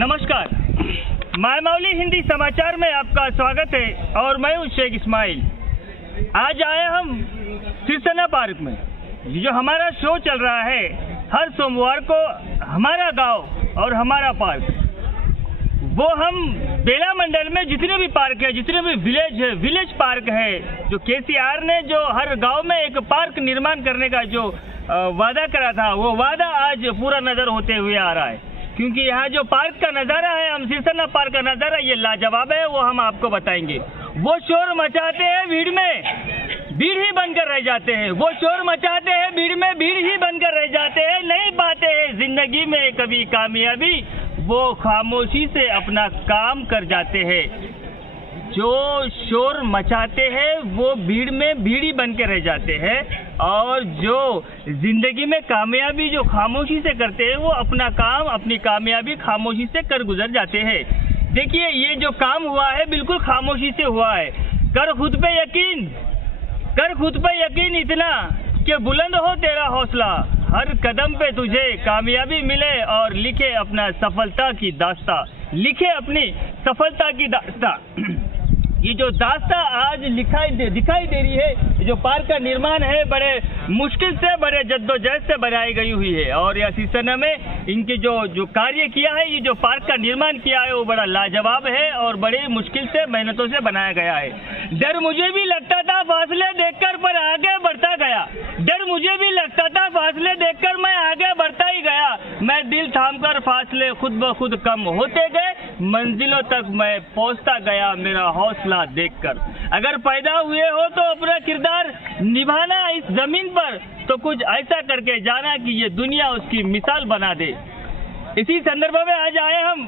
नमस्कार, माय मौली हिंदी समाचार में आपका स्वागत है और मैं हूं शेख इस्माइल। आज आए हम सिरसना पार्क में। जो हमारा शो चल रहा है हर सोमवार को, हमारा गांव और हमारा पार्क, वो हम बेला मंडल में जितने भी पार्क है, जितने भी विलेज पार्क है, जो केसीआर ने जो हर गांव में एक पार्क निर्माण करने का जो वादा करा था, वो वादा आज पूरा नजर होते हुए आ रहा है। क्योंकि यहाँ जो पार्क का नज़ारा है, हम सिरसना पार्क का नज़ारा, ये लाजवाब है। वो हम आपको बताएंगे। वो शोर मचाते हैं भीड़ में, भीड़ ही बनकर रह जाते हैं। वो शोर मचाते हैं भीड़ में, भीड़ ही बनकर रह जाते हैं। नहीं पाते हैं जिंदगी में कभी कामयाबी, वो खामोशी से अपना काम कर जाते हैं। जो शोर मचाते हैं वो भीड़ में भीड़ ही बन के रह जाते हैं, और जो जिंदगी में कामयाबी जो खामोशी से करते हैं, वो अपना काम, अपनी कामयाबी खामोशी से कर गुजर जाते हैं। देखिए, ये जो काम हुआ है बिल्कुल खामोशी से हुआ है। कर खुद पे यकीन इतना कि बुलंद हो तेरा हौसला, हर कदम पे तुझे कामयाबी मिले और लिखे अपना सफलता की दास्तां, लिखे अपनी सफलता की दास्तां। ये जो दास्तां आज दिखाई दे रही है, जो पार्क का निर्माण है, बड़े मुश्किल से, बड़े जद्दोजहद से बनाई गई हुई है। और यह सिरसना में इनके जो कार्य किया है, ये जो पार्क का निर्माण किया है, वो बड़ा लाजवाब है और बड़ी मुश्किल से, मेहनतों से बनाया गया है। डर मुझे भी लगता था फासले देखकर, पर आगे बढ़ता गया। डर मुझे भी लगता था फासले देखकर, मैं आगे बढ़ता ही गया। मैं दिल थामकर, फासले खुद ब खुद कम होते गए, मंजिलों तक मैं पहुंचता गया मेरा हौसला देखकर। अगर पैदा हुए हो तो अपना किरदार निभाना इस जमीन पर, तो कुछ ऐसा करके जाना कि ये दुनिया उसकी मिसाल बना दे। इसी संदर्भ में आज आए हम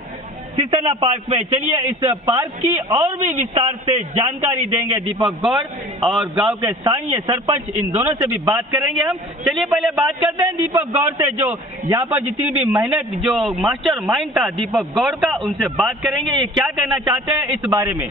सिरसना पार्क में। चलिए इस पार्क की और भी विस्तार से जानकारी देंगे दीपक गौड़ और गांव के स्थानीय सरपंच, इन दोनों से भी बात करेंगे हम। चलिए पहले बात करते हैं दीपक गौड़ से, जो यहाँ पर जितनी भी मेहनत, जो मास्टर माइंड था दीपक गौड़ का, उनसे बात करेंगे। ये क्या कहना चाहते हैं इस बारे में।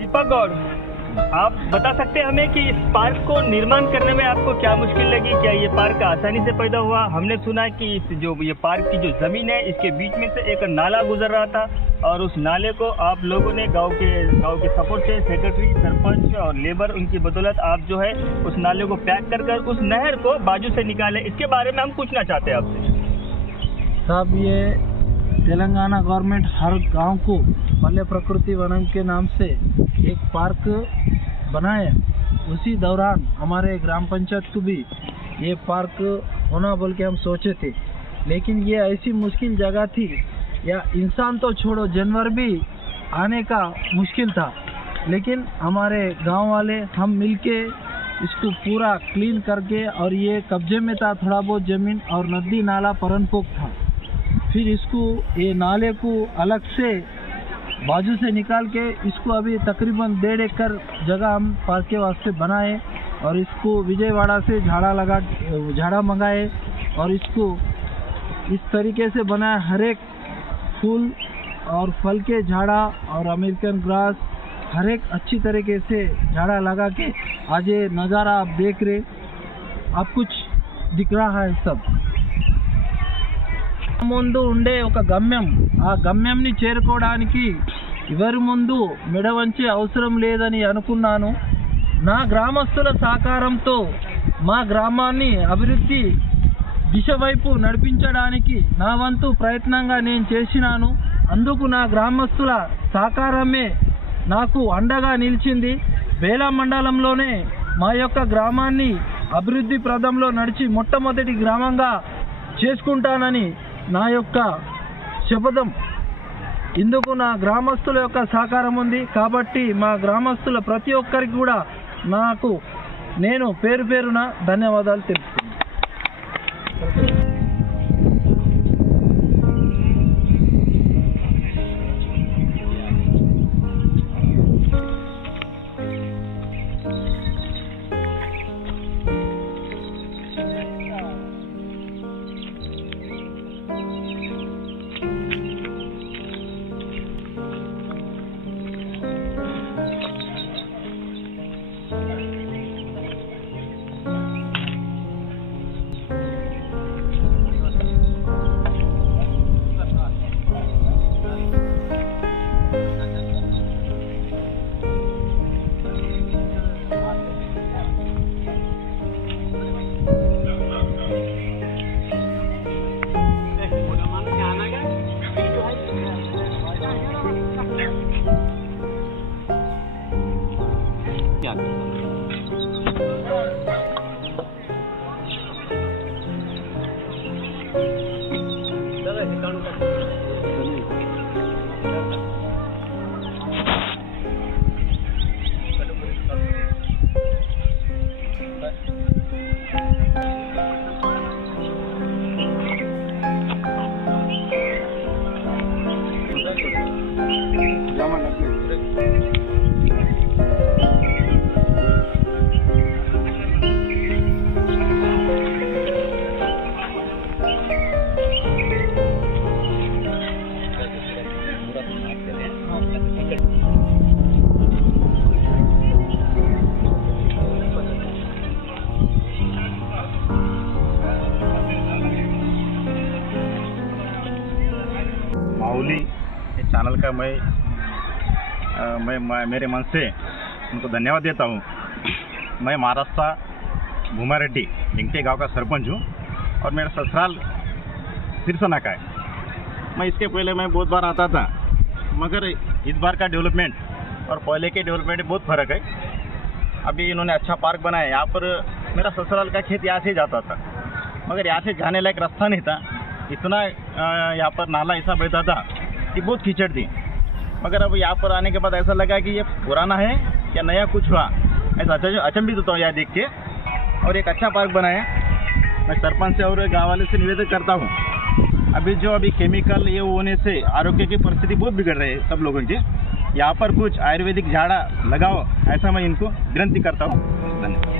दीपक गौड़, आप बता सकते हैं हमें कि इस पार्क को निर्माण करने में आपको क्या मुश्किल लगी? क्या ये पार्क आसानी से पैदा हुआ? हमने सुना है कि ये पार्क की जो जमीन है इसके बीच में से एक नाला गुजर रहा था और उस नाले को आप लोगों ने गांव के सपोर्ट से, सेक्रेटरी, सरपंच और लेबर, उनकी बदौलत आप जो है उस नाले को पैक कर उस नहर को बाजू से निकाले। इसके बारे में हम पूछना चाहते हैं आपसे। साहब, ये तेलंगाना गवर्नमेंट हर गांव को पल्ले प्रकृति वनम के नाम से एक पार्क बनाए। उसी दौरान हमारे ग्राम पंचायत को भी ये पार्क होना बोल के हम सोचे थे, लेकिन ये ऐसी मुश्किल जगह थी, या इंसान तो छोड़ो जानवर भी आने का मुश्किल था। लेकिन हमारे गांव वाले हम मिलके इसको पूरा क्लीन करके, और ये कब्जे में था थोड़ा बहुत ज़मीन और नदी नाला परनपोक था, फिर इसको ये नाले को अलग से बाजू से निकाल के इसको अभी तकरीबन 1.5 एकड़ जगह हम पार्क के वास्ते बनाए और इसको विजयवाड़ा से झाड़ा मंगाए और इसको इस तरीके से बनाया। हर एक फूल और फल के झाड़ा और अमेरिकन ग्रास हर एक अच्छी तरीके से झाड़ा लगा के आज ये नज़ारा आप देख रहे, आप कुछ दिख रहा है सब। ముందు ఉండే ఒక గమ్యం, ఆ గమ్యంని చేరుకోవడానికి ఎవరి ముందు మెడవంచే అవసరం లేదని అనుకున్నాను. నా గ్రామస్తుల సహకారంతో మా గ్రామాన్ని అభివృద్ధి దిశ వైపు నడిపించడానికి నా వంతు ప్రయత్నంగా నేను చేసినాను. అందుకు నా గ్రామస్తుల సహకారమే నాకు అండగా నిలిచింది. బేలా మండలంలోనే మా యొక్క గ్రామాన్ని అభివృద్ధి ప్రదంలో నడిచి మొట్టమొదటి గ్రామంగా చేసుకుంటానని నా యొక్క శపథం. ఇందుకు నా గ్రామస్తుల యొక్క సహకారం ఉంది కాబట్టి మా గ్రామస్తుల ప్రతి ఒక్కరికి కూడా నేను పేరు పేరున ధన్యవాదాలు తెలుపుతున్నాను. माउली इस चैनल का मैं मेरे मन से उनको धन्यवाद देता हूँ। मैं महाराष्ट्र भूमारेड्डी लिंगटे गांव का सरपंच हूँ और मेरा ससुराल सिरसना का है। मैं इसके पहले मैं बहुत बार आता था, मगर इस बार का डेवलपमेंट और पहले के डेवलपमेंट में बहुत फ़र्क है। अभी इन्होंने अच्छा पार्क बनाया। यहाँ पर मेरा ससुराल का खेत यहाँ से जाता था, मगर यहाँ से जाने लायक रास्ता नहीं था। इतना यहाँ पर नाला ऐसा बहता था कि बहुत कीचड़ थी। मगर अब यहाँ पर आने के बाद ऐसा लगा कि ये पुराना है या नया कुछ हुआ, ऐसा अचंभित होता हूँ यहाँ देख के। और एक अच्छा पार्क बनाया। मैं सरपंच से और गाँव वाले से निवेदन करता हूँ अभी केमिकल ये होने से आरोग्य की परिस्थिति बहुत बिगड़ रही है सब लोगों की। यहाँ पर कुछ आयुर्वेदिक झाड़ा लगाओ, ऐसा मैं इनको विनती करता हूँ। धन्यवाद।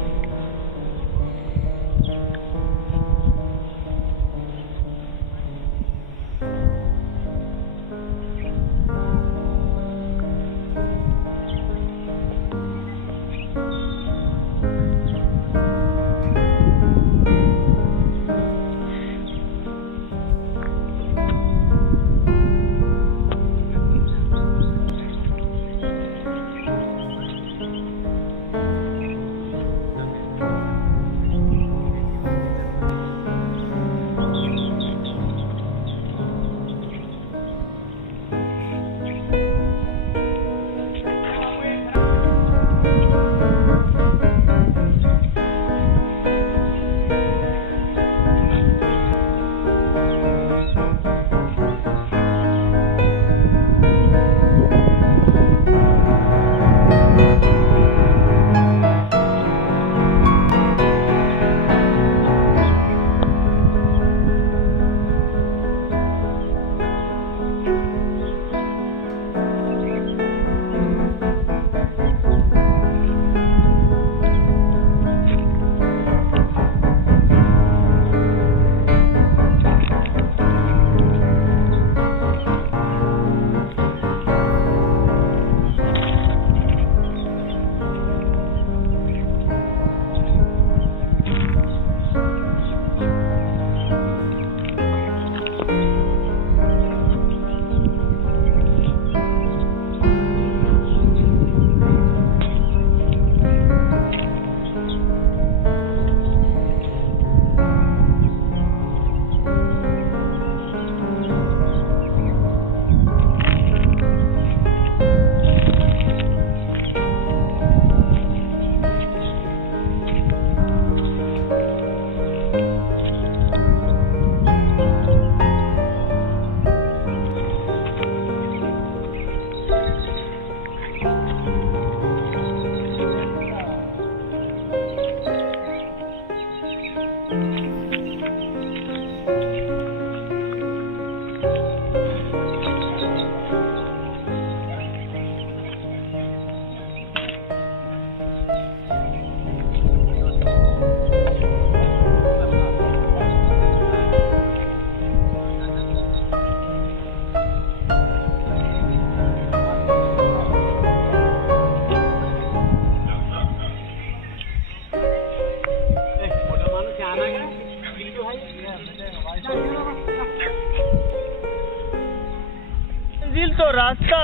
मंजिल तो रास्ता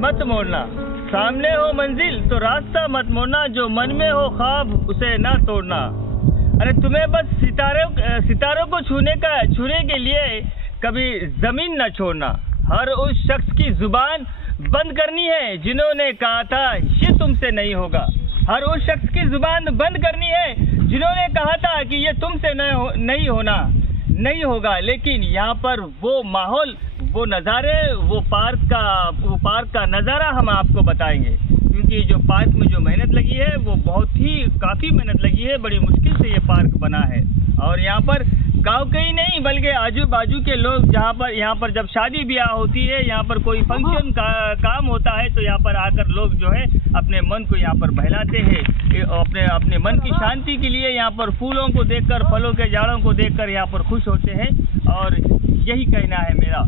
मत मोड़ना, सामने हो मंजिल तो रास्ता मत मोड़ना, जो मन में हो ख्वाब उसे ना तोड़ना। अरे तुम्हें बस सितारों को छूने के लिए कभी जमीन न छोड़ना। हर उस शख्स की जुबान बंद करनी है जिन्होंने कहा था ये तुमसे नहीं होगा। हर उस शख्स की जुबान बंद करनी है जिन्होंने कहा था कि ये तुमसे नहीं होगा। लेकिन यहाँ पर वो माहौल, वो नज़ारे, वो पार्क का नज़ारा हम आपको बताएंगे, क्योंकि जो पार्क में जो मेहनत लगी है वो काफ़ी मेहनत लगी है। बड़ी मुश्किल से ये पार्क बना है और यहाँ पर गांव के ही नहीं बल्कि आजू बाजू के लोग यहाँ पर जब शादी ब्याह होती है, यहाँ पर कोई फंक्शन काम होता है तो यहाँ पर आकर लोग जो है अपने मन को यहाँ पर बहलाते हैं। अपने मन की शांति के लिए यहाँ पर फूलों को देखकर, फलों के झाड़ों को देखकर यहाँ पर खुश होते हैं। और यही कहना है मेरा।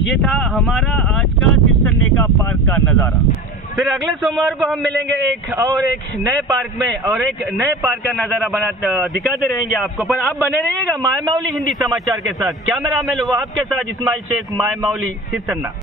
ये था हमारा आज का सिरसन्ने का पार्क का नज़ारा। फिर अगले सोमवार को हम मिलेंगे एक नए पार्क में और एक नए पार्क का नज़ारा दिखाते रहेंगे आपको। पर आप बने रहिएगा माय माउली हिंदी समाचार के साथ। कैमरामैन वहाब के साथ इस्माइल शेख, माय माउली सिरसन्ना।